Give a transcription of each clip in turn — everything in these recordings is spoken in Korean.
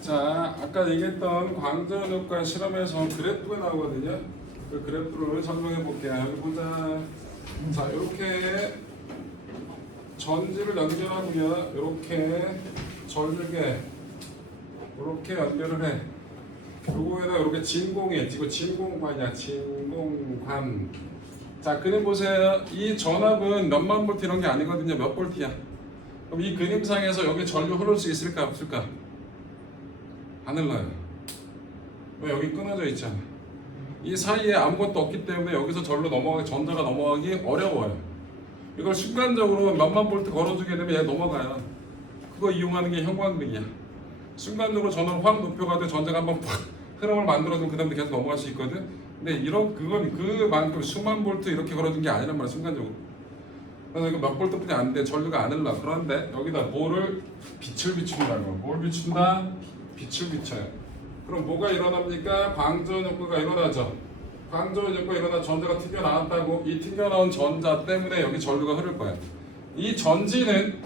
자, 아까 얘기했던 광전 효과 실험에서 그래프가 나오거든요. 그 그래프를 설명해 볼게요. 여기 보자. 자, 이렇게 전지를 연결하고요. 이렇게 절개 이렇게 연결을 해. 요거에다 이렇게 진공해. 이거 진공관이야. 진공관. 자, 그림 보세요. 이 전압은 몇만 볼트 이런 게 아니거든요. 몇 볼트야. 그럼 이 그림상에서 여기 전류 흐를 수 있을까 없을까? 안 흘러요. 왜? 여기 끊어져 있잖아. 이 사이에 아무것도 없기 때문에 여기서 전자가 넘어가기 어려워요. 이걸 순간적으로 몇만 볼트 걸어주게 되면 얘 넘어가요. 그거 이용하는 게 형광등이야. 순간적으로 전원을 확 높여가지고 전자가 한번 팍 흐름을 만들어주면 그 다음에 계속 넘어갈 수 있거든. 근데 그건 그만큼 수만 볼트 이렇게 걸어준 게 아니란 말이야. 순간적으로. 그래서 이거 몇 볼트뿐이 안 돼. 전류가 안 흘러. 그런데 여기다 빛을 비춘다고. 뭘 비춘다? 빛을 비춰요. 그럼 뭐가 일어납니까? 광전 효과가 일어나죠. 광전 효과가 일어나 전자가 튕겨나왔다고. 이 튕겨나온 전자 때문에 여기 전류가 흐를 거야. 이 전지는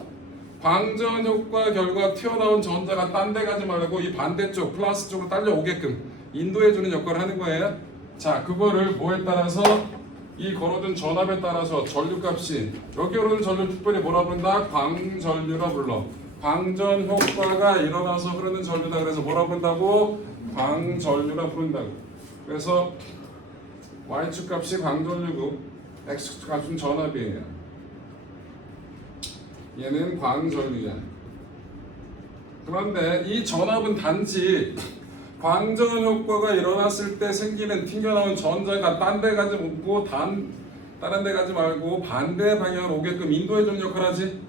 광전 효과 결과 튀어나온 전자가 딴 데 가지 말고 이 반대쪽 플러스 쪽으로 딸려오게끔 인도해주는 역할을 하는 거예요. 자, 그거를 뭐에 따라서 이 걸어둔 전압에 따라서 전류값이 여기 오르는 전류 특별히 뭐라 부른다? 광전류라 불러. 광전 효과가 일어나서 흐르는 전류다. 그래서 뭐라 부른다고? 광전류라 부른다고. 그래서 Y축 값이 광전류고 X축 값은 전압이에요. 얘는 광전류야. 그런데 이 전압은 단지 광전 효과가 일어났을 때 생기는 튕겨나온 전자가 딴 데 가지 못고 다른 데 가지 말고 반대 방향으로 오게끔 인도해주는 역할을 하지.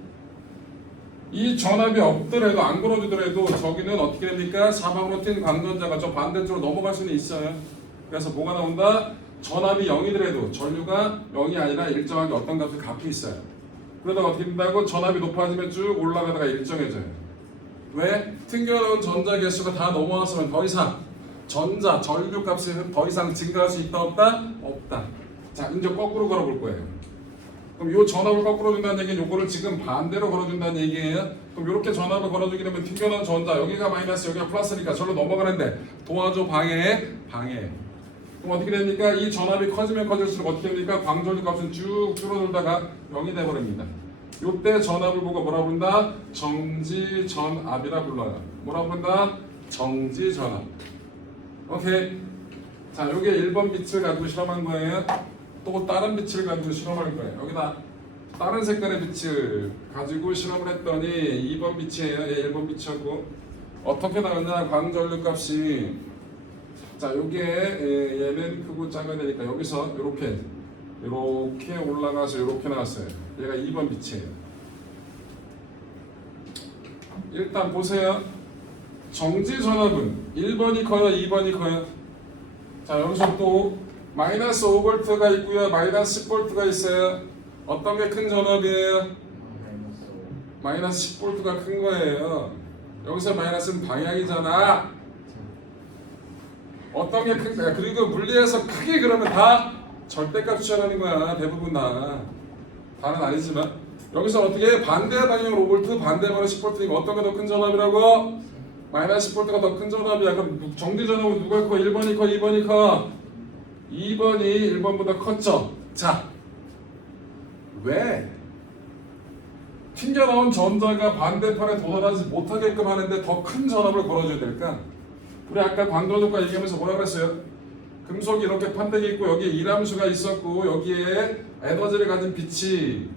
이 전압이 없더라도 안 걸어주더라도 저기는 어떻게 됩니까? 사방으로 튄 광전자가 저 반대쪽으로 넘어갈 수는 있어요. 그래서 뭐가 나온다? 전압이 0이더라도 전류가 0이 아니라 일정하게 어떤 값을 갖고 있어요. 그러다가 어떻게 된다고? 전압이 높아지면 쭉 올라가다가 일정해져요. 왜? 튕겨나온 전자 개수가 다 넘어왔으면 더 이상 전류 값이 더 이상 증가할 수 있다 없다? 없다. 자, 이제 거꾸로 걸어볼 거예요. 그럼 요 전압을 거꾸로 준다는 얘기는 요거를 지금 반대로 걸어준다는 얘기예요. 그럼 이렇게 전압을 걸어주게 되면 튕겨나온 전자 여기가 마이너스 여기가 플러스니까 절로 넘어가는데 도와줘 방해. 그럼 어떻게 됩니까? 이 전압이 커지면 커질수록 어떻게 됩니까? 광전류 값은 쭉 줄어들다가 0이 돼버립니다. 요때 전압을 보고 뭐라 부른다? 정지전압이라 불러요. 뭐라 부른다? 정지전압. 오케이. 자, 요게 1번 빛을 가지고 실험한 거예요. 또 다른 빛을 가지고 실험할 거예요. 여기다 다른 색깔의 빛을 가지고 실험을 했더니 2번 빛이에요. 얘 1번 빛이었고 어떻게 나왔냐? 광전류 값이 자, 요게 얘는 크고 작아야 되니까 여기서 요렇게 올라가서 요렇게 나왔어요. 얘가 2번 빛이에요. 일단 보세요. 정지 전압은 1번이 커요, 2번이 커요. 자, 여기서 또 마이너스 5V가 있고요, 마이너스 10V가 있어요. 어떤 게 큰 전압이에요? 마이너스 10V가 큰 거예요. 여기서 마이너스는 방향이잖아. 어떤 게 큰 거야? 그리고 물리에서 크게 그러면 다 절대값 취하라는 거야. 대부분 다. 다는 아니지만 여기서 어떻게 반대 방향으로 5V, 반대 방향 10V니까 어떤 게 더 큰 전압이라고? 마이너스 10V가 더 큰 전압이야. 그럼 정지 전압은 누가 커? 1번이 커? 2번이 커? 2번이 1번보다 컸죠. 자, 왜? 튕겨나온 전자가 반대편에 도달하지 못하게끔 하는데 더 큰 전압을 걸어줘야 될까? 우리 아까 광전효과 얘기하면서 뭐라 그랬어요? 금속이 이렇게 판대기 있고 여기에 이람수가 있었고 여기에 에너지를 가진 빛이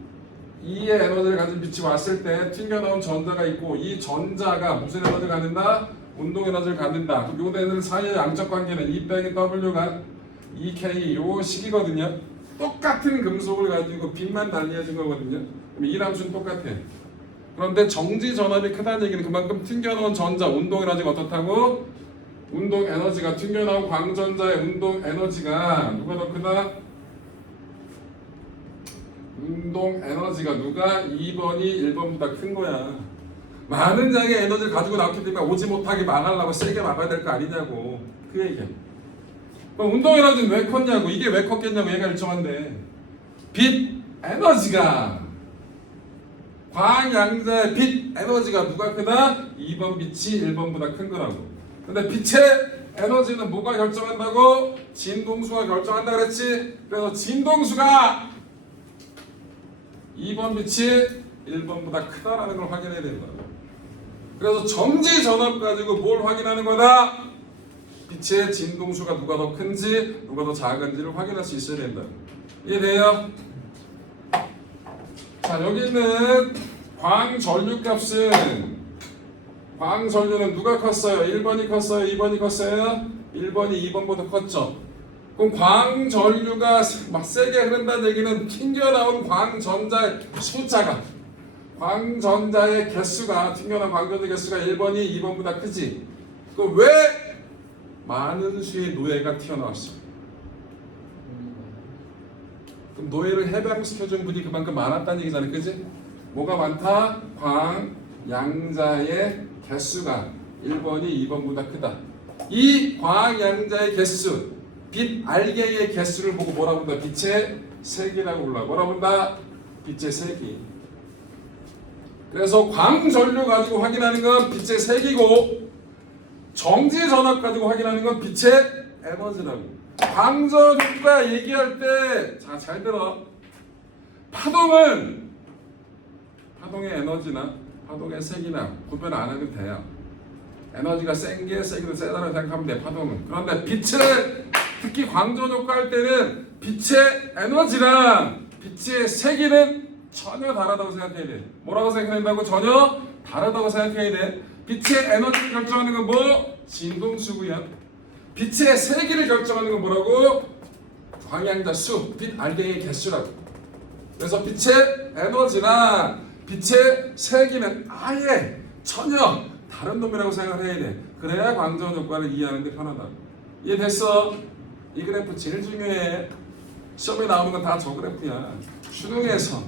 E의 에너지를 가진 빛이 왔을 때 튕겨나온 전자가 있고 이 전자가 무슨 에너지를 갖는다? 운동 에너지를 갖는다. 그럼 요 애들 사이의 양적 관계는 E 빼기 W가 EK 요 식이거든요. 똑같은 금속을 가지고 빛만 달리해진 거거든요. 그럼 이람수는 똑같아. 그런데 정지 전압이 크다는 얘기는 그만큼 튕겨나온 전자 운동 에너지가 어떻다고? 운동 에너지가 튕겨나온 광전자의 운동 에너지가 누가 더 크다? 운동 에너지가 누가 2번이 1번보다 큰 거야. 많은 양의 에너지를 가지고 나왔기 때문에 오지 못하게 막으려고 세게 막아야 될 거 아니냐고. 그 얘기야. 그럼 운동 에너지는 왜 컸냐고. 이게 왜 컸겠냐고. 얘가 일정한데 빛 에너지가 광양자의 빛 에너지가 누가 크다? 2번 빛이 1번보다 큰 거라고. 근데 빛의 에너지는 뭐가 결정한다고? 진동수가 결정한다 그랬지? 그래서 진동수가 2번 빛이 1번보다 크다라는 걸 확인해야 된다. 그래서 정지 전압 가지고 뭘 확인하는 거다? 빛의 진동수가 누가 더 큰지 누가 더 작은지를 확인할 수 있어야 된다. 이해돼요? 자, 여기 있는 광전류값은 광전류는 누가 컸어요? 1번이 컸어요? 2번이 컸어요? 1번이 2번보다 컸죠. 그럼 광전류가 막 세게 흐른다는 얘기는 튕겨나온 광전자의 숫자가 광전자의 개수가 튕겨나온 광전자 개수가 1번이 2번보다 크지. 그럼 왜 많은 수의 노예가 튀어나왔어? 그럼 노예를 해방시켜준 분이 그만큼 많았다는 얘기잖아요. 그지? 뭐가 많다? 광양자의 개수가 1번이 2번보다 크다. 이 광양자의 개수, 빛 알갱이의 개수를 보고 뭐라 본다? 빛의 세기라고 불러. 뭐라 본다? 빛의 세기. 그래서 광전류 가지고 확인하는 건 빛의 세기고 정지 전압 가지고 확인하는 건 빛의 에너지라고. 광전효과 얘기할 때, 자, 잘 들어. 파동은 파동의 에너지나 파동의 색이나 구별 안 해도 돼요. 에너지가 센 게 세기도 세다고 생각하면 돼. 파동은. 그런데 빛을 특히 광전효과 할 때는 빛의 에너지랑 빛의 세기는 전혀 다르다고 생각해야 돼. 뭐라고 생각한다고? 전혀 다르다고 생각해야 돼. 빛의 에너지를 결정하는 건 뭐? 진동수고요. 빛의 세기를 결정하는 건 뭐라고? 광양자 수, 빛 알갱이의 개수라고. 그래서 빛의 에너지나 빛의 세기는 아예 전혀 다른 놈이라고 생각을 해야 돼. 그래야 광전 효과를 이해하는 데 편하다고. 이해됐어? 이 그래프 제일 중요해. 시험에 나오는 건 다 저 그래프야. 수능에서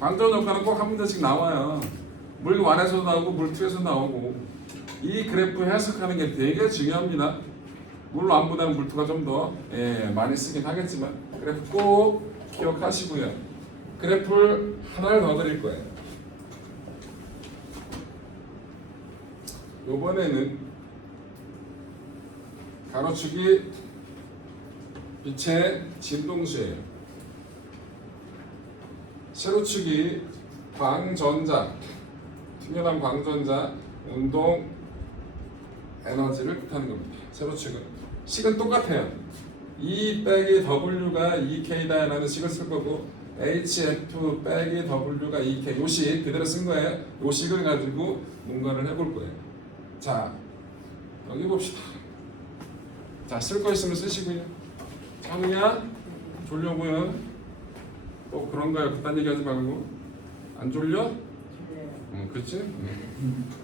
광전 효과는 꼭 한 문제씩 나와요. 물 완에서도 나오고 물 투에서 나오고. 이 그래프 해석하는 게 되게 중요합니다. 물 완보다는 물투가 좀 더 많이 쓰긴 하겠지만 그래프 꼭 기억하시고요. 그래프를 하나를 더 드릴 거예요. 이번에는 가로축이 빛의 진동수예요. 세로축이 광전자, 튕겨나온 광전자 운동 에너지를 뜻하는 겁니다. 세로축은 식은 똑같아요. E 빼기 W가 2K다라는 식을 쓸 거고 HF 빼기 W가 2K 요 식 그대로 쓴 거예요. 요 식을 가지고 뭔가를 해볼 거예요. 자, 여기 봅시다. 자, 쓸 거 있으면 쓰시고요. 찬우야? 졸려 보여? 또 그런 거야. 그딴 얘기 하지 말고. 안 졸려? 응, 그치?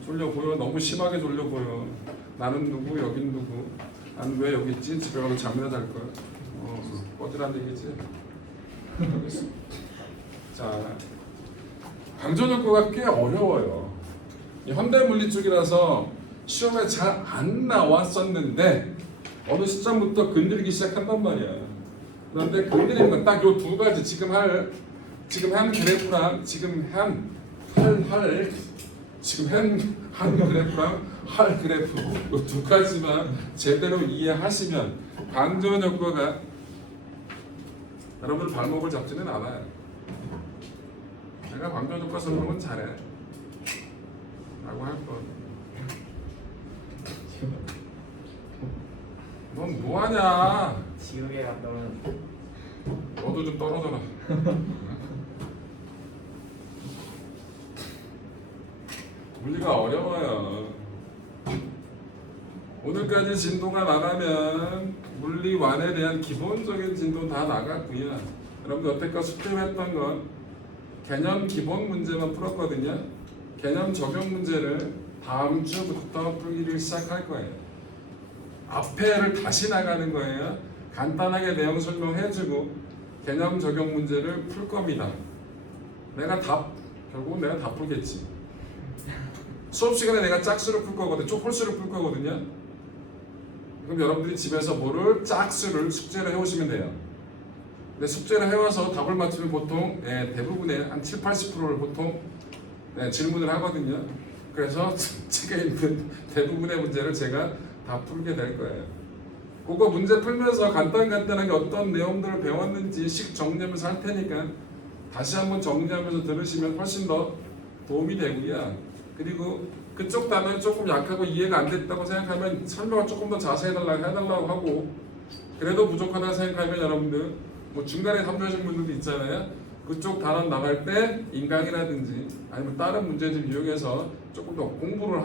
졸려 보여. 너무 심하게 졸려 보여. 나는 누구? 여긴 누구? 난 왜 여기 있지? 집에 가서 잠이나 잘 거야. 꺼지란 얘기지. 알겠어. 자, 광전효과가 꽤 어려워요. 이 현대물리 쪽이라서 시험에 잘 안 나왔었는데 어느 시점부터 건드리기 시작한단 말이야. 그런데 건드리는 건 딱 요 두 가지. 지금 한 그래프랑 지금 한 그래프랑 할 그래프 요 두 가지만 제대로 이해하시면 광전 효과가 여러분 발목을 잡지는 않아요. 내가 광전 효과 설명은 잘해 라고 할 거. 넌 뭐하냐? 지우개 갔다면 너도 좀 떨어져라. 물리가 어려워요. 오늘까지 진도가 나가면 물리 1에 대한 기본적인 진도 다 나갔고요. 여러분들 여태껏 숙제했던 건 개념 기본 문제만 풀었거든요. 개념 적용 문제를 다음 주부터 풀기를 시작할 거예요. 앞에를 다시 나가는 거예요. 간단하게 내용 설명해주고 개념 적용 문제를 풀 겁니다. 결국은 내가 다 풀겠지. 수업 시간에 내가 짝수를 풀 거거든, 홀수를 풀 거거든요. 그럼 여러분들이 집에서 뭐를 짝수를 숙제를 해오시면 돼요. 근데 숙제를 해와서 답을 맞추면 보통 대부분의 한 7, 80%를 보통 네, 질문을 하거든요. 그래서 책에 있는 대부분의 문제를 제가 다 풀게 될 거예요. 그거 문제 풀면서 간단하게 어떤 내용들을 배웠는지 씩 정리하면서 할 테니까 다시 한번 정리하면서 들으시면 훨씬 더 도움이 되고요. 그리고 그쪽 단어는 조금 약하고 이해가 안 됐다고 생각하면 설명을 조금 더 자세히 해달라고 하고, 그래도 부족하다고 생각하면 여러분들 뭐 중간에 참조하신 분들도 있잖아요. 그쪽 단어 나갈 때 인강이라든지 아니면 다른 문제 좀 이용해서 조금 더 공부를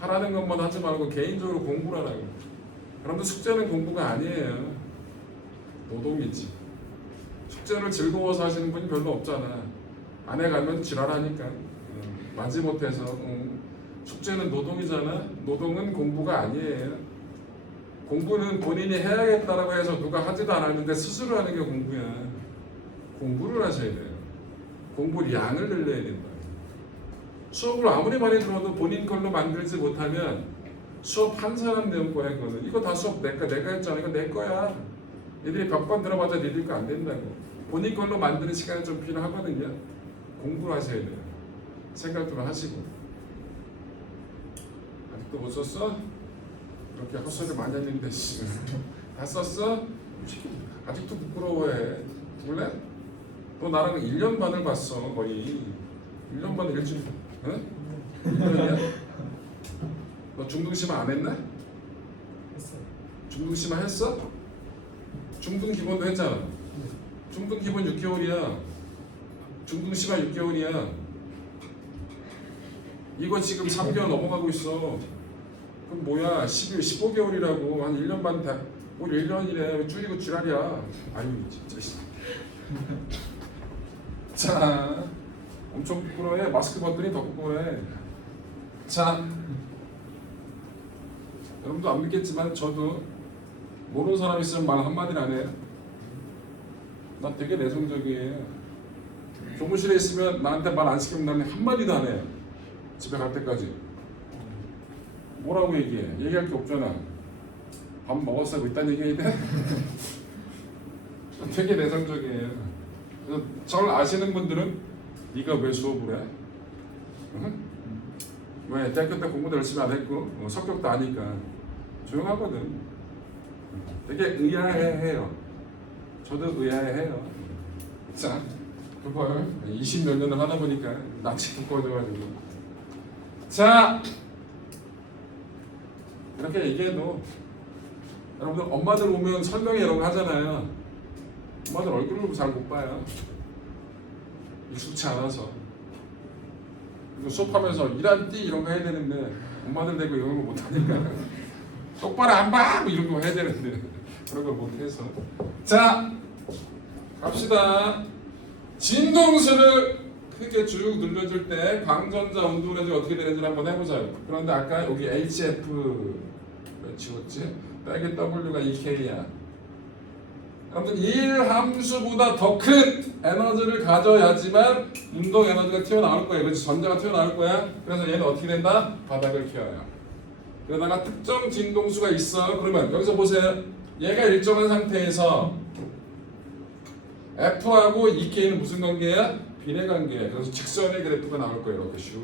하라는 것만 하지 말고 개인적으로 공부를 하라고. 여러분들 숙제는 공부가 아니에요. 노동이지. 숙제를 즐거워서 하시는 분이 별로 없잖아. 안 해가면 지랄하니까. 마지못해서. 숙제는 노동이잖아. 노동은 공부가 아니에요. 공부는 본인이 해야겠다라고 해서 누가 하지도 않았는데 스스로 하는 게 공부야. 공부를 하셔야 돼요. 공부 양을 늘려야 된다. 수업을 아무리 많이 들어도 본인 걸로 만들지 못하면 수업 한 사람 내용 거야. 이거는. 이거 다 수업 내가 했잖아. 이거 내 거야. 얘들이 100번 들어봐도 니들 거 안 된다고. 본인 걸로 만드는 시간이 좀 필요하거든요. 공부를 하셔야 돼요. 생각 좀 하시고. 아직도 못 썼어? 이렇게 헛소리 많이 했는데 다 썼어? 아직도 부끄러워해. 몰래? 너 나랑 1년 반을 봤어. 거의 1년 반을 일주일. 응? 1년이야? 너 중등심화 안 했나? 했어요. 중등심화 했어? 중등 기본도 했잖아. 중등 기본 6개월이야. 중등심화 6개월이야. 이거 지금 3개월 넘어가고 있어. 그럼 뭐야? 15개월이라고. 한 1년 반 다. 뭐 1년이래. 줄이고 지랄이야. 아유 진짜. 자, 엄청 부끄러워해. 마스크 벗더니 더 부끄러워해. 자, 여러분도 안 믿겠지만 저도 모르는 사람 있으면 말 한마디를 안 해요. 나 되게 내성적이에요. 교무실에 있으면 나한테 말 안 시키면 나는 한마디도 안 해요. 집에 갈 때까지. 뭐라고 얘기해? 얘기할 게 없잖아. 밥 먹었어? 뭐 이딴 얘기해야 돼? 되게 내성적이에요. 그래서 저를 아시는 분들은 네가 왜 수업을 해? 응? 왜? 대학교 때 공부도 열심히 안 했고 성격도 아니까 조용하거든. 되게 의아해해요. 저도 의아해해요. 자, 그걸 20몇 년을 하다 보니까 낯이 두꺼워져가지고. 자, 이렇게 얘기해도 여러분들 엄마들 오면 설명회 이런 거 하잖아요. 엄마들 얼굴을 잘 못 봐요. 익숙치 않아서. 그리고 수업하면서 일한 띠 이런 거 해야 되는데 엄마들 대고 이런 거 못하니까 똑바로 안 봐! 뭐 이런 거 해야 되는데 그런 걸 못해서. 자, 갑시다. 진동수를 크게 쭉 늘려줄 때 광전자 운동에너지 어떻게 되는지 한번 해보자요. 그런데 아까 여기 HF 몇 지웠지? 여기 W가 EK야. 아무튼 1 함수보다 더 큰 에너지를 가져야지만 운동 에너지가 튀어나올 거예요. 그렇지? 전자가 튀어나올 거야. 그래서 얘는 어떻게 된다? 바닥을 켜요. 그러다가 특정 진동수가 있어. 그러면 여기서 보세요. 얘가 일정한 상태에서 F하고 EK는 무슨 관계야? 비례 관계야. 그래서 직선의 그래프가 나올 거예요. 이렇게 슉.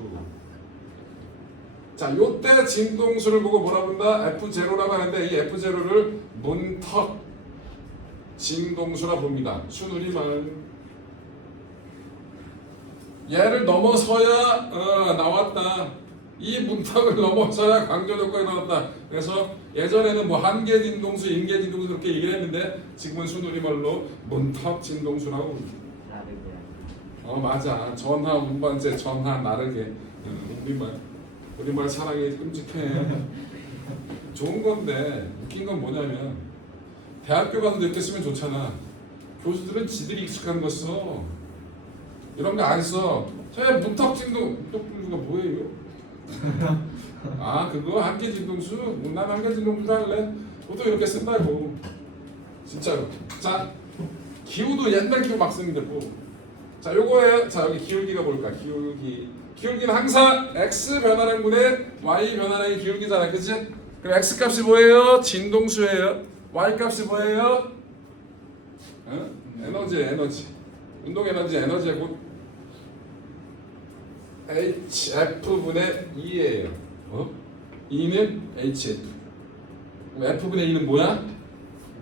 자, 요때 진동수를 보고 뭐라 부른다? F0라고 하는데 이 F0를 문턱 진동수라 봅니다. 순우리말. 얘를 넘어서야 나왔다. 이 문턱을 넘어서야 광전효과가 나왔다. 그래서 예전에는 뭐 한계 진동수, 인계 진동수 이렇게 얘기를 했는데 지금은 순우리말로 문턱 진동수라고. 나르게. 맞아. 전하 운반제 전하 나르게. 우리말 사랑이 끔찍해. 좋은 건데 웃긴 건 뭐냐면 대학교 가서 느꼈으면 좋잖아. 교수들은 지들이 익숙한 거 써. 이런 거 안 써. 저 문턱 진동수가 뭐예요? 아, 그거 한계 진동수? 난 한계 진동수 할래? 보통 이렇게 쓴다고. 진짜로. 자, 기울도 옛날 기울 막 쓰는데 뭐. 자, 요거예요. 자, 여기 기울기가 뭘까? 기울기는 항상 x 변화량 분의 y 변화량의 기울기잖아. 그치? 그럼 x 값이 뭐예요? 진동수예요. y 값이 뭐예요? 에너지. 운동 에너지고. HF분의 2예요. E는 HF. F분의 2는 뭐야?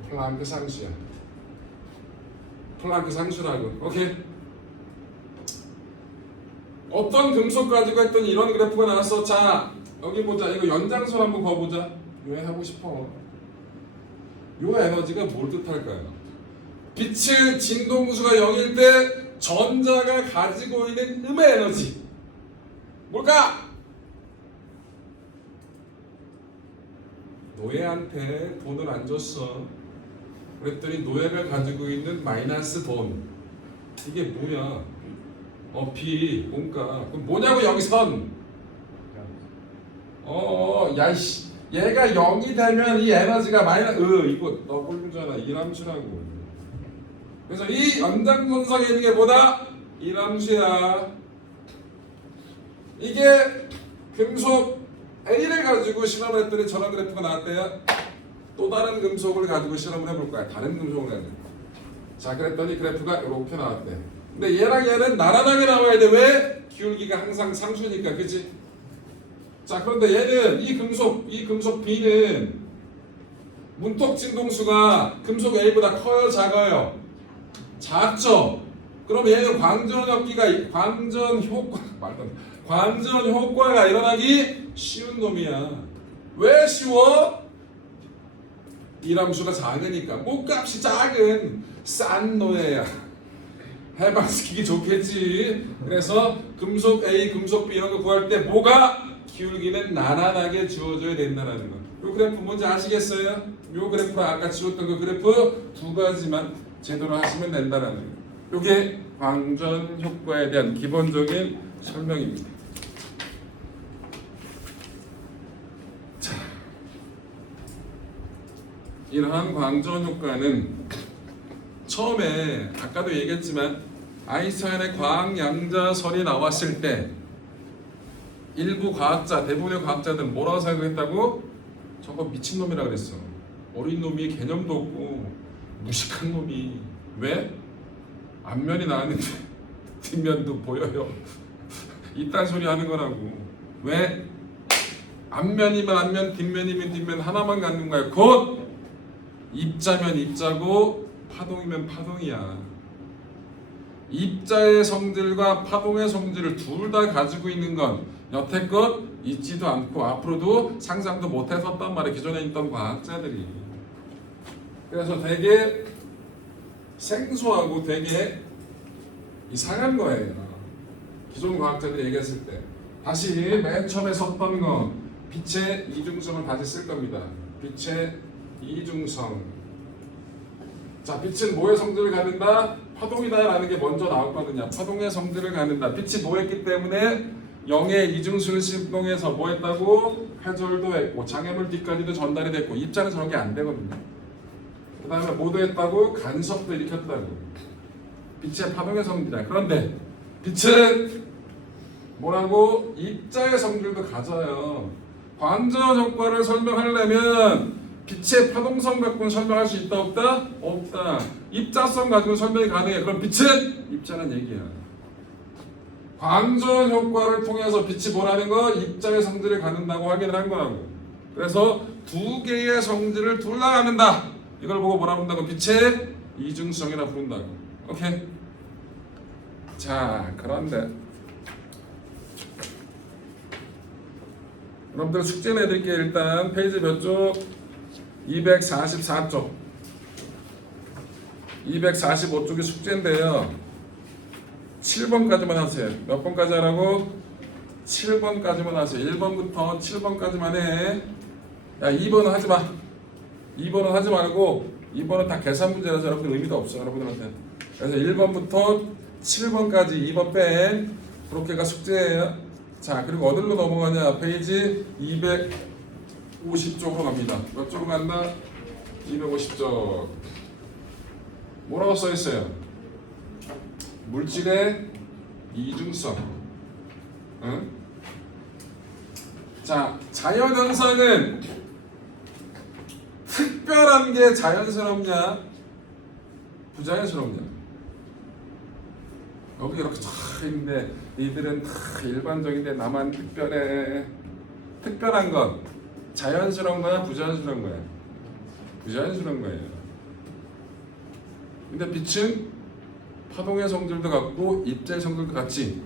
플랑크 상수야. 플랑크 상수라고. 오케이. 어떤 금속 가지고 했던 이런 그래프가 나왔어. 자, 여기 보자. 이거 연장선 한번 그어보자. 왜 하고 싶어? 요 에너지가 뭘 뜻할까요? 빛의 진동수가 0일 때 전자가 가지고 있는 음의 에너지 뭘까? 노예한테 돈을 안 줬어. 그랬더니 노예가 가지고 있는 마이너스 돈. 이게 뭐야? B 뭔가 그럼 뭐냐고 여기선? 야이씨 얘가 0이 되면 이 에너지가 마이너스 이거 너 꼴보잖아. 이람수라고. 그래서 이 연장선상에 있는 게 뭐다? 이람수야. 이게 금속 A를 가지고 실험을 했더니 저런 그래프가 나왔대요. 또 다른 금속을 가지고 실험을 해볼 거야. 다른 금속을 가지고. 자, 그랬더니 그래프가 이렇게 나왔대. 근데 얘랑 얘는 나란하게 나와야 돼. 왜? 기울기가 항상 상수니까, 그치? 자, 그런데 얘는 이 금속 B는 문톡 진동수가 금속 A보다 커요, 작아요? 작죠? 그럼 얘는 광전 효과가 일어나기 쉬운 놈이야. 왜 쉬워? 이람수가 작으니까. 몸값이 작은 싼 노예야. 해방시키기 좋겠지. 그래서 금속 A, 금속 B 이런 거 구할 때 뭐가? 기울기는 나란하게 주어져야 된다는 거. 요 그래프 뭔지 아시겠어요? 요 그래프랑 아까 지웠던 그 그래프 두 가지만 제대로 하시면 된다는 거. 요게 광전 효과에 대한 기본적인 설명입니다. 자, 이러한 광전 효과는 처음에 아까도 얘기했지만 아인슈타인의 과학양자설이 나왔을 때 일부 과학자, 대부분의 과학자들은 뭐라고 생각했다고? 저거 미친놈이라 그랬어. 어린 놈이 개념도 없고 무식한 놈이. 왜? 앞면이 나왔는데 뒷면도 보여요. 이딴 소리 하는 거라고. 왜? 앞면이면 앞면, 뒷면이면 뒷면 하나만 갖는 거야. 곧 입자면 입자고 파동이면 파동이야. 입자의 성질과 파동의 성질을 둘 다 가지고 있는 건 여태껏 있지도 않고 앞으로도 상상도 못했었단 말이야. 기존에 있던 과학자들이. 그래서 되게 생소하고 되게 이상한 거예요. 기존 과학자들이 얘기했을 때. 다시 맨 처음에 썼던 거 빛의 이중성을 다시 쓸 겁니다. 빛의 이중성. 자, 빛은 뭐의 성질을 갖는다? 파동이다 라는 게 먼저 나왔거든요. 파동의 성질을 갖는다. 빛이 뭐했기 때문에 0의 이중수를 시동해서 뭐 했다고? 회절도 했고 장애물 뒤까지도 전달이 됐고 입자는 저런 게 안 되거든요. 그 다음에 뭐도 했다고? 간섭도 일으켰다고. 빛의 파동의 성질이다. 그런데 빛은 뭐라고? 입자의 성질도 가져요. 광전 효과를 설명하려면 빛의 파동성 갖고는 설명할 수 있다 없다? 없다. 입자성 가지고 설명이 가능해. 그럼 빛은 입자는 얘기야. 광전 효과를 통해서 빛이 뭐라는 거? 입자의 성질을 갖는다고 확인을 한 거라고. 그래서 두 개의 성질을 둘 다 갖는다. 이걸 보고 뭐라 부른다고? 빛의 이중성이라 부른다고. 오케이? 자, 그런데 여러분들 숙제 내드릴게요. 일단 페이지 몇 쪽? 244쪽 245쪽이 숙제인데요. 7번까지만 하세요. 몇 번까지 하라고? 7번까지만 하세요. 1번부터 7번까지만 해. 야, 2번은 하지 마. 2번은 하지 말고 2번은 다 계산 문제라서 여러분들 의미가 없어. 여러분들한테. 그래서 1번부터 7번까지 2번 뺀 그렇게가 숙제예요. 자, 그리고 어디로 넘어가냐? 페이지 250쪽으로 갑니다. 몇 쪽으로 간다? 250쪽. 뭐라고 써있어요? 물질의 이중성. 응? 자, 자연현상은 특별한 게 자연스럽냐? 부자연스럽냐? 여기 이렇게 쫙 있는데 이들은 다 일반적인데 나만 특별해. 특별한 건 자연스러운 거야, 부자연스러운 거야? 부자연스러운 거예요. 근데 빛은 파동의 성질도 같고 입자의 성질도 같지.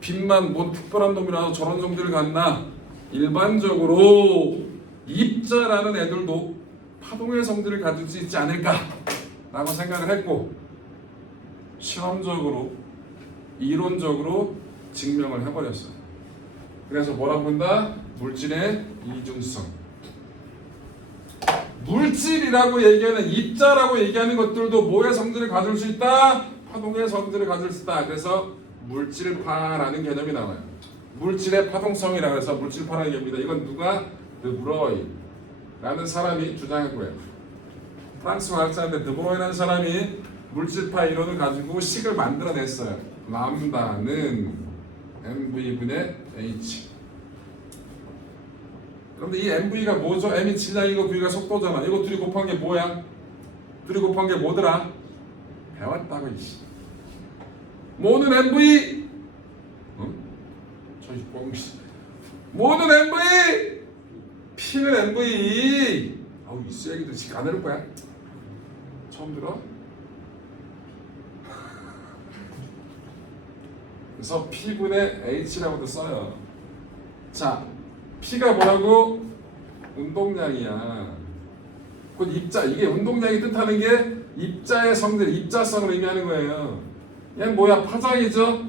빛만 뭔 특별한 놈이라서 저런 성질을 갖나? 일반적으로 입자라는 애들도 파동의 성질을 가질 수 있지 않을까라고 생각을 했고 실험적으로 이론적으로 증명을 해버렸어요. 그래서 뭐라고 본다? 물질의 이중성. 물질이라고 얘기하는 입자라고 얘기하는 것들도 뭐의 성질을 가질 수 있다? 파동의 성질을 가질 수 있다. 그래서 물질파라는 개념이 나와요. 물질의 파동성이라고 해서 물질파라는 개념입니다. 이건 누가? 드브로이라는 사람이 주장했고요. 프랑스 과학자인데 드브로이라는 사람이 물질파 이론을 가지고 식을 만들어냈어요. 람다는 mv분의 h. 그런데 이 mv가 뭐죠? m이 질량이고 v가 속도잖아. 이거 둘이 곱한 게 뭐야? 둘이 곱한 게 뭐더라? 배웠다고 이씨. 뭐는 mv? 저기 뻥씨. 뭐는 mv? p는 mv. 아우 이 쐐기도 지금 안 해볼 거야? 처음 들어? 그래서 P분의 H라고도 써요. 자, P가 뭐라고? 운동량이야. 곧 입자, 이게 운동량이 뜻하는 게 입자의 성질, 입자성을 의미하는 거예요. 얘는 뭐야? 파장이죠?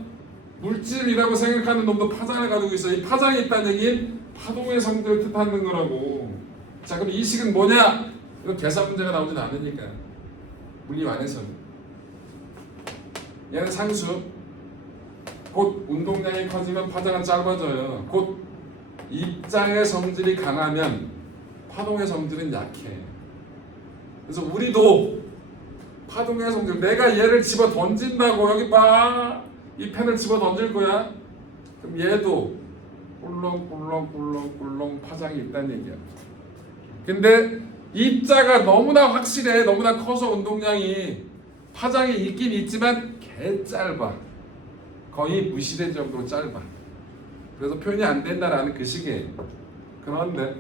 물질이라고 생각하는 놈도 파장을 가지고 있어. 이 파장이 있다는 얘기는 파동의 성질을 뜻하는 거라고. 자, 그럼 이 식은 뭐냐? 이건 계산 문제가 나오진 않으니까. 물리반에서는. 얘는 상수. 곧 운동량이 커지면 파장은 짧아져요. 곧 입자의 성질이 강하면 파동의 성질은 약해. 그래서 우리도 파동의 성질, 내가 얘를 집어 던진다고. 여기 봐, 이 펜을 집어 던질 거야. 그럼 얘도 꿀렁꿀렁 파장이 있다는 얘기야. 근데 입자가 너무나 확실해. 너무나 커서 운동량이 파장이 있긴 있지만 개 짧아. 거의 무시될 정도로 짧아. 그래서 표현이 안 된다라는 그 식이에요. 그런데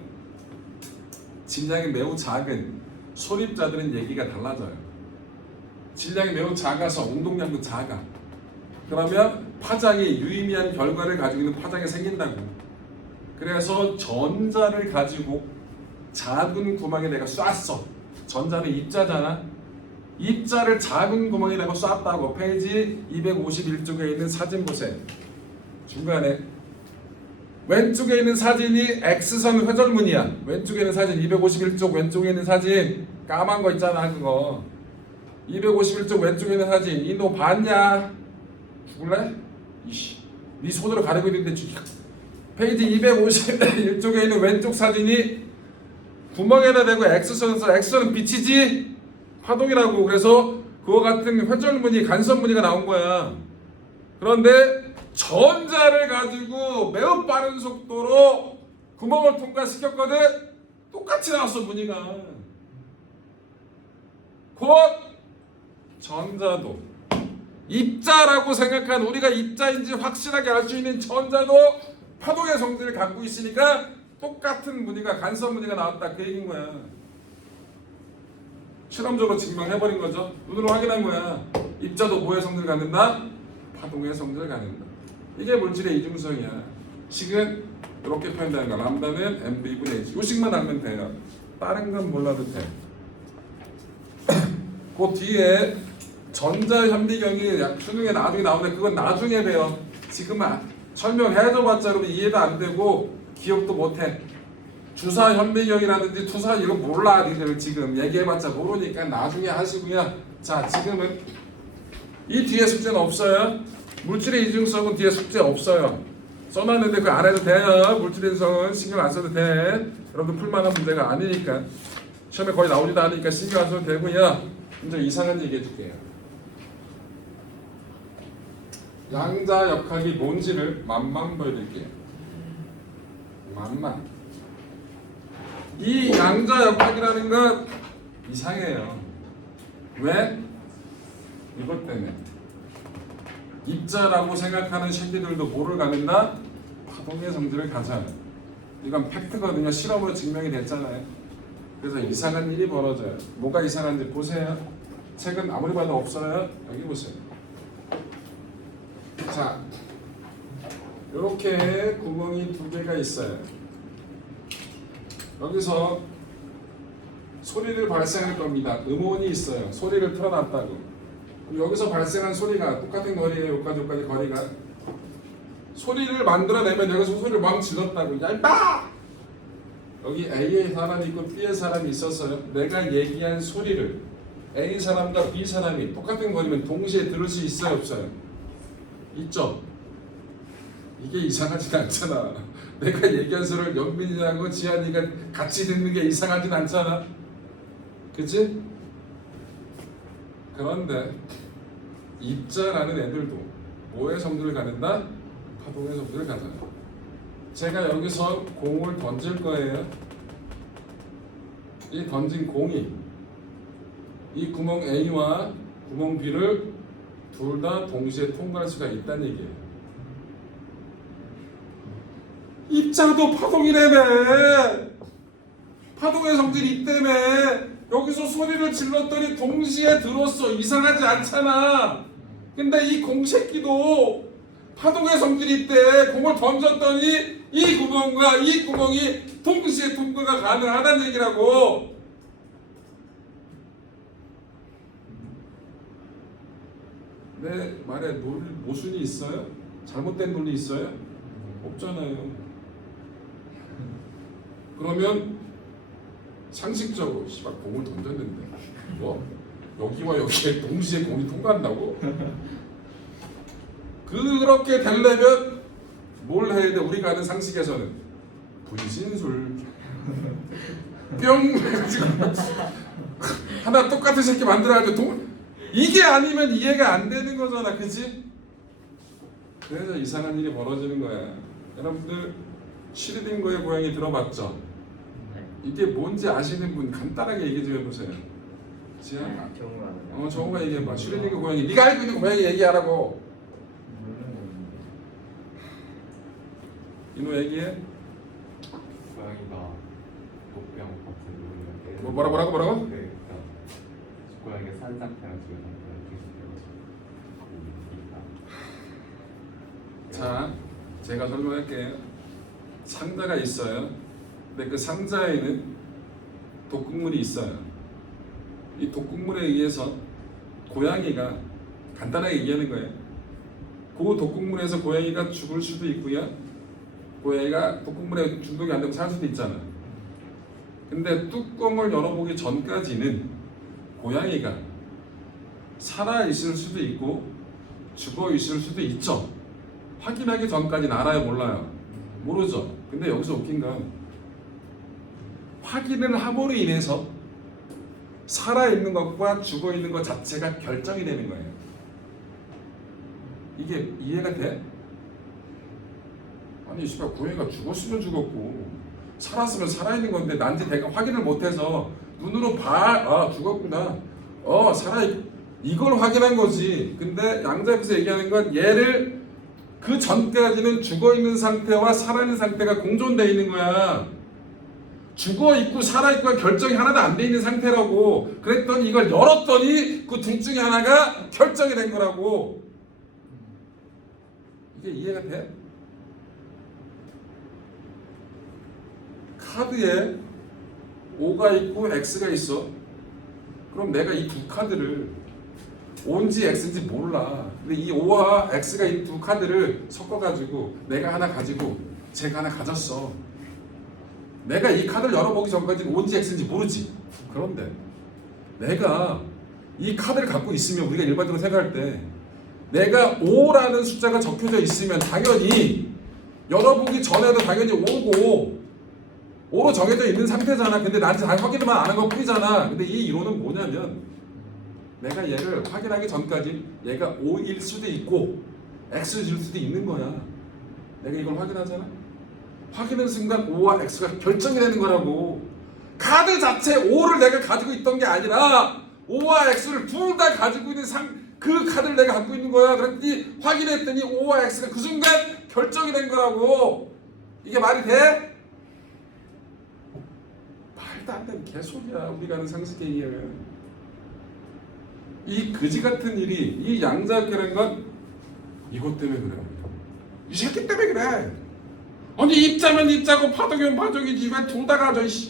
질량이 매우 작은 소립자들은 얘기가 달라져요. 질량이 매우 작아서 운동량도 작아. 그러면 파장이 유의미한 결과를 가지고 있는 파장이 생긴다고. 그래서 전자를 가지고 작은 구멍에 내가 쐈어. 전자는 입자잖아. 입자를 작은 구멍에 내가 쐈다고. 페이지 251쪽에 있는 사진 보세요. 중간에 왼쪽에 있는 사진이 X선 회절문이야. 왼쪽에 있는 사진 251쪽 왼쪽에 있는 사진 까만 거 있잖아. 그거 251쪽 왼쪽에 있는 사진. 이 너 봤냐? 죽을래? 이씨, 네 손으로 가리고 있는데 죽여. 페이지 251쪽에 있는 왼쪽 사진이 구멍에다 대고 X선에서 X선은 빛이지 파동이라고. 그래서 그와 같은 회절무늬 간선무늬가 나온 거야. 그런데 전자를 가지고 매우 빠른 속도로 구멍을 통과시켰거든. 똑같이 나왔어 무늬가. 곧 전자도 입자라고 생각한 우리가 입자인지 확실하게 알 수 있는 전자도 파동의 성질을 갖고 있으니까 똑같은 무늬가 간선 무늬가 나왔다 그 얘기인 거야. 실험적으로 증명해버린 거죠. 눈으로 확인한 거야. 입자도 뭐의 성질을 갖는다? 파동의 성질을 갖는다. 이게 물질의 이중성이야. 식은 이렇게 표현되는 거야. 람다는 mv분의 h. 이 식만 알면 돼요. 다른 건 몰라도 돼. 그 뒤에 전자 현미경이 수능에 나중에 나오는데 그건 나중에 배워. 지금 설명해줘봤자 여러분 이해도 안 되고 기억도 못해. 주사 현미경이라든지 투사 이거 몰라. 니들 지금 얘기해봤자 모르니까 나중에 하시고요. 자, 지금은 이 뒤에 숙제는 없어요. 물질의 이중성은 뒤에 숙제 없어요. 써놨는데 그 안 해도 돼요. 물질의 이중성은 신경 안 써도 돼. 여러분 풀만한 문제가 아니니까. 시험에 거의 나오지도 않으니까 신경 안 써도 되고요. 이제 이상한 얘기 해줄게요. 양자 역학이 뭔지를 맛만 보여드릴게요. 맛만. 이 양자 역학이라는 건 이상해요. 왜? 이것 때문에. 입자라고 생각하는 새끼들도 뭐를 갖는다? 파동의 성질을 가져요. 이건 팩트거든요. 실험으로 증명이 됐잖아요. 그래서 이상한 일이 벌어져요. 뭐가 이상한지 보세요. 책은 아무리 봐도 없어요. 여기 보세요. 자, 이렇게 구멍이 두 개가 있어요. 여기서 소리를 발생할 겁니다. 음원이 있어요. 소리를 틀어놨다고. 여기서 발생한 소리가 똑같은 거리예요. 여기까지 거리가. 소리를 만들어내면 여기서 소리를 막 질렀다고. 야 임마! 여기 A의 사람이 있고 B의 사람이 있었어요. 내가 얘기한 소리를 A 사람과 B 사람이 똑같은 거리면 동시에 들을 수 있어요, 없어요? 있죠? 이게 이상하지가 않잖아. 내가 얘기한 소리를 영민이하고 지한이가 같이 듣는 게 이상하진 않잖아. 그치? 그런데 입자라는 애들도 뭐의 성질을 갖는다? 파동의 성질을 가져요. 제가 여기서 공을 던질 거예요. 이 던진 공이 이 구멍 A와 구멍 B를 둘 다 동시에 통과할 수가 있다는 얘기예요. 입자도 파동이라며. 파동의 성질이 있다며. 여기서 소리를 질렀더니 동시에 들었어. 이상하지 않잖아. 근데 이 공새끼도 파동의 성질이 있대. 공을 던졌더니 이 구멍과 이 구멍이 동시에 통과가 가능하다는 얘기라고. 내 말에 모순이 있어요? 잘못된 논리 있어요? 없잖아요. 그러면 상식적으로 씨발 공을 던졌는데 뭐 여기와 여기에 동시에 공이 통과한다고? 그렇게 되려면 뭘 해야 돼? 우리가 아는 상식에서는 분신술 뿅 하나 똑같은 새끼 만들어가지고 이게 아니면 이해가 안 되는 거잖아, 그치? 그래서 이상한 일이 벌어지는 거야. 여러분들 슈리딩거의 고양이 들어봤죠? 이게 뭔지 아시는 분 간단하게 얘기 좀 해보세요. 지아? 정우가 얘기해봐. 슈리딩거 고양이. 네가 알고 있는 고양이 얘기하라고. 이노 얘기해. 고양이가 독병 같은 노래를 뭐라고? 네, 고양이가 산 상태랑 죽은 상태랑 계속되어서 자, 제가 설명할게요. 상자가 있어요. 근데 그 상자에는 독극물이 있어요. 이 독극물에 의해서 고양이가 간단하게 얘기하는 거예요. 그 독극물에서 고양이가 죽을 수도 있고요. 고양이가 독극물에 중독이 안 되고 살 수도 있잖아. 근데 뚜껑을 열어보기 전까지는 고양이가 살아 있을 수도 있고 죽어 있을 수도 있죠. 확인하기 전까지는 알아요, 몰라요? 모르죠. 근데 여기서 웃긴 건 확인을 함으로 인해서 살아있는 것과 죽어있는 것 자체가 결정이 되는 거예요. 이게 이해가 돼? 아니 씨발 고양이가 죽었으면 죽었고 살았으면 살아있는 건데 난지 내가 확인을 못해서 눈으로 아 죽었구나 이걸 확인한 거지. 근데 양자역에서 얘기하는 건 얘를 그 전까지는 죽어있는 상태와 살아있는 상태가 공존되어 있는 거야. 죽어있고 살아있고가 결정이 하나도 안 돼 있는 상태라고. 그랬더니 이걸 열었더니 그 둘 중에 하나가 결정이 된 거라고. 이게 이해가 돼? 카드에 O가 있고 X가 있어. 그럼 내가 이 두 카드를 O인지 X인지 몰라. 근데 이 O와 X가 있는 두 카드를 섞어가지고 내가 하나 가지고 쟤가 하나 가졌어. 내가 이 카드를 열어보기 전까지는 O인지 X인지 모르지. 그런데 내가 이 카드를 갖고 있으면 우리가 일반적으로 생각할 때 내가 5라는 숫자가 적혀져 있으면 당연히 열어보기 전에도 당연히 5고 5로 정해져 있는 상태잖아. 근데 나한테 다 확인만 안 한 것 뿐이잖아. 근데 이 이론은 뭐냐면 내가 얘를 확인하기 전까지 얘가 5일 수도 있고 X일 수도 있는 거야. 내가 이걸 확인하잖아. 확인하는 순간 O와 X가 결정이 되는 거라고. 카드 자체 O를 내가 가지고 있던 게 아니라 O와 X를 둘 다 가지고 있는 그 카드를 내가 갖고 있는 거야. 그랬더니 확인했더니 O와 X가 그 순간 결정이 된 거라고. 이게 말이 돼? 말도 안 되는 개소리야. 우리가 하는 상식에 의하면. 이 그지 같은 일이, 이 양자역학이라는 건 이것 때문에 그래. 이 새끼 때문에 그래. 아니 입자면 입자고 파동이면 파동이지 왜 둘 다 가져 이씨.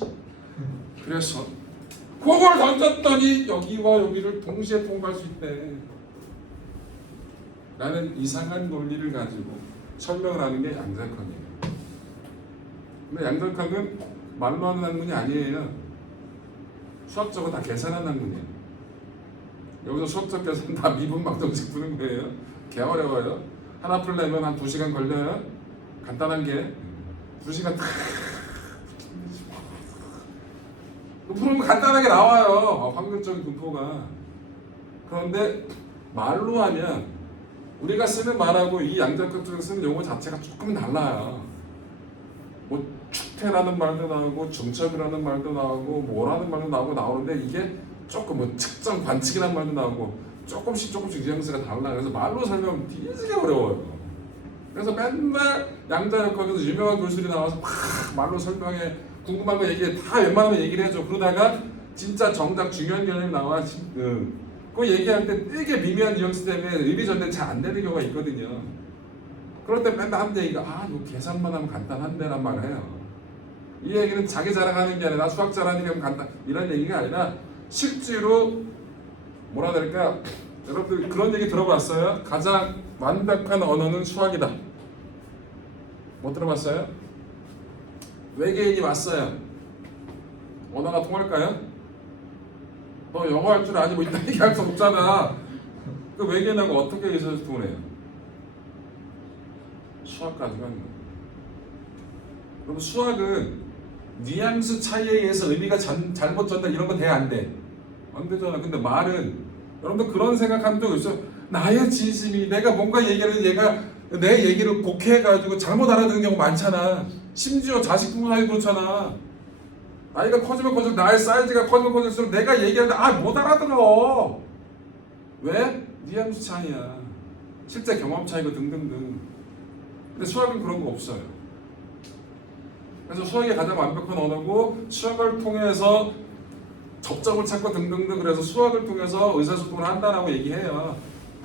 그래서 그걸 던졌더니 여기와 여기를 동시에 통과할 수 있대 라는 이상한 논리를 가지고 설명을 하는 게 양자역학이에요. 근데 양자역학은 말로 하는 학문이 아니에요. 수학적으로 다 계산한 학문이에요. 여기서 수학적 계산 다 미분방정식 푸는 거예요. 개 어려워요. 하나 풀려면 한 2시간 걸려요. 간단한 게 2시간 다 푸는 거 간단하게 나와요. 확률적인 분포가. 그런데 말로 하면 우리가 쓰는 말하고 이 양자역학 쪽에서 쓰는 용어 자체가 조금 달라요. 뭐 축태라는 말도 나오고 중첩이라는 말도 나오고 뭐라는 말도 나오는데 이게 조금 뭐 측정 관측이라는 말도 나오고 조금씩 뉘앙스가 달라. 그래서 말로 설명하면 뒤지게 어려워요. 그래서 맨날 양자역학에서 유명한 교수들이 나와서 막 말로 설명해. 궁금한 거 얘기해. 다 웬만하면 얘기를 해줘. 그러다가 진짜 정작 중요한 개념이 나와. 그거 얘기할 때 되게 미묘한 뉘앙스 때문에 의미 전달이 잘 안 되는 경우가 있거든요. 그럴 때 맨날 하는 얘기가 이거 계산만 하면 간단한데 란 말을 해요. 이 얘기는 자기 자랑하는 게 아니라 수학 잘하니까 간단 이런 얘기가 아니라 실제로 뭐라 해야 될까? 여러분들 그런 얘기 들어봤어요? 가장 완벽한 언어는 수학이다. 못 들어봤어요? 외계인이 왔어요. 언어가 통할까요? 너 영어 할 줄 아니 뭐 이딴 얘기 할 수 없잖아. 그 외계인하고 어떻게 의사소통을 해요? 수학 가지고 하는 거예요. 그럼 수학은 뉘앙스 차이에 의해서 의미가 잘못 전달 이런 건 돼 안 돼? 안 되잖아. 근데 말은 여러분들 그런 생각한 적 있어요? 나의 진심이 내가 뭔가 얘기하는 얘가 내 얘기를 곡해가지고 잘못 알아듣는 경우 많잖아. 심지어 자식 부모나이 그렇잖아. 나이가 커지면 커질수록 나의 사이즈가 커지면 커질수록 내가 얘기하는데 못 알아들어. 왜? 뉘앙스 차이야. 실제 경험 차이고 등등등. 근데 수학은 그런 거 없어요. 그래서 수학이 가장 완벽한 언어고 수학을 통해서 접점을 찾고 등등등. 그래서 수학을 통해서 의사소통을 한다라고 얘기해요.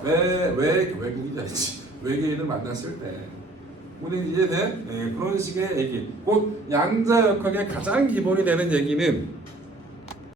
왜 외국인이 아니지 외계인을 만났을 때 우리 이해돼? 네, 그런 식의 얘기. 곧 양자역학의 가장 기본이 되는 얘기는